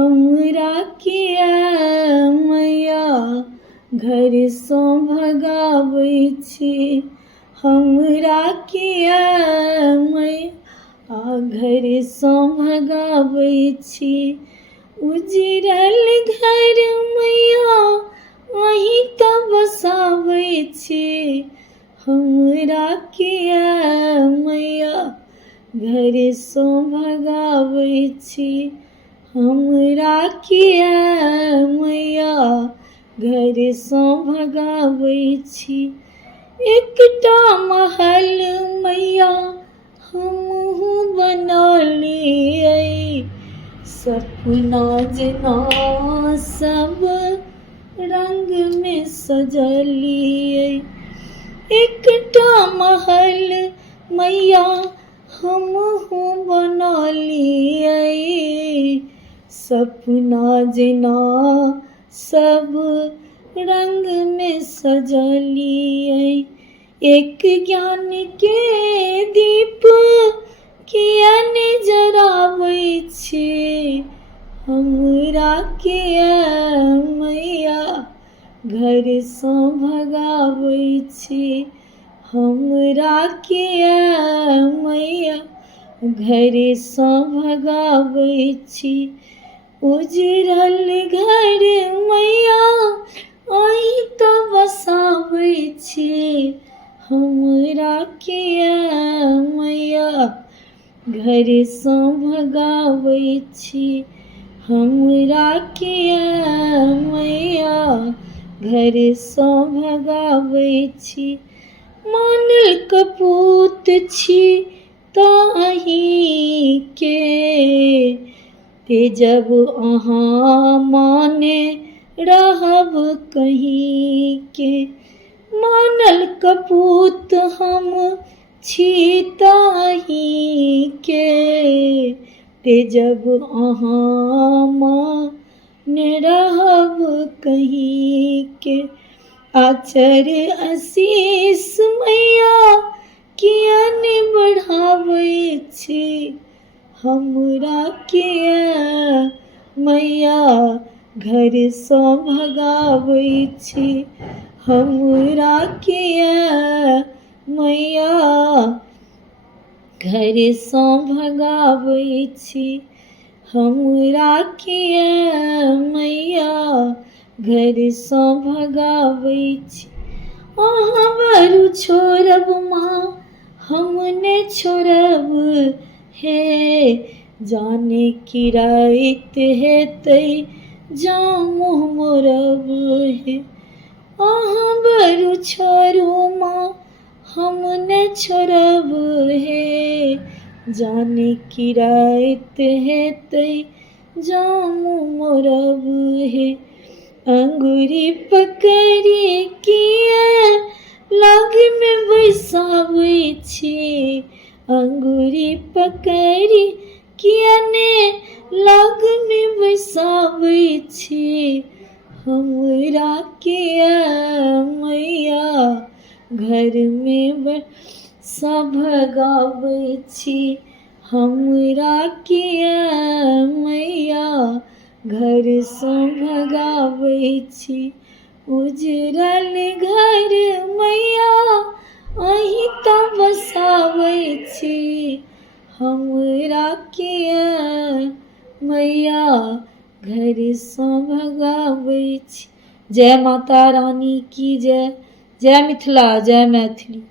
हमरा किया मैया घर सँ भगाबै छी, हमरा किया मैया घर सँ भगाबै छी। उजड़ल घर मैया अहीं तऽ बसाबै छी, हमरा किया मैया घर सँ भगाबै छी, हमरा किया मैया घर सँ भगाबै छी। एकटा महल मैया हमहूँ बनौलियै, सपना जेना सब रंग में सजलियै। एकटा महल मैया हमहूँ बनौलियै, सपना जेना सब रंग में सजलियै। एक ज्ञान के दीप किया ने जराबै छी, हमरा किया मैया घर सँ भगाबै छी, हमरा किया मैया घर सँ भगाबै छी। उजड़ल घर मैया अहीं तऽ बसाबै छी, हमरा किया मैया घर सँ भगाबै छी, हमरा किया मैया घर सँ भगाबै छी। मानल कपूत छी तऽ अहीं के, तेजब अहाँ माने रहब कहीं के। मानल कपूत हम छी तऽ अहीं के, तेजब अहाँ माने रहब कहीं के। आचर आशीष मैया किया ने बढ़ाबै छी, हमरा किया मैया घर सँ भगाबै छी, हमरा किया मैया घर सँ भगाबै छी, हमरा किया मैया घर सँ भगाबै छी। अहाँ बरु छोड़ब माँ हम ने छोड़ब हे, जाने की रात हेतै जँ मुँह मोड़ब हे। अहाँ बरु छोड़ू माँ हम ने छोड़ब हे, जाने की रात हेतै जँ मुँह मोड़ब हे। अंगूरी पकड़ी किया लग में बैसाबै छी, अंगूरी पकड़ी किया ने लग में बैसाबै छी, हमरा किया मैया घर में बैसा भगाबै छी, हमरा किया मैया घर सँ भगाबै छी। उजड़ल घर मैया अहीं तऽ बसाबै छी, हमरा किया मैया घर सँ भगाबै छी। जय माता रानी की जय। जय मिथिला, जय मैथिली।